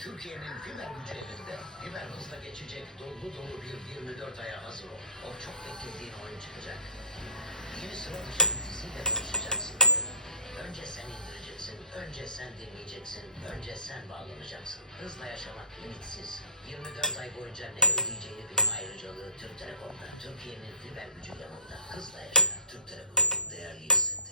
Türkiye'nin fiber gücü elinde. Fiber hızla geçecek dolu dolu bir 24 aya hazır ol. O çok beklediğin oyun çıkacak. Yeni sıra dışı bir diziyle tanışacaksın. Önce sen indireceksin, önce sen dinleyeceksin, önce sen bağlanacaksın. Hızla yaşamak limitsiz. 24 ay boyunca ne ödeyeceğini bilme ayrıcalığı Türk Telekom'da. Türkiye'nin fiber gücü yanında. Hızla yaşa. Türk Telekom. Değerli hisset.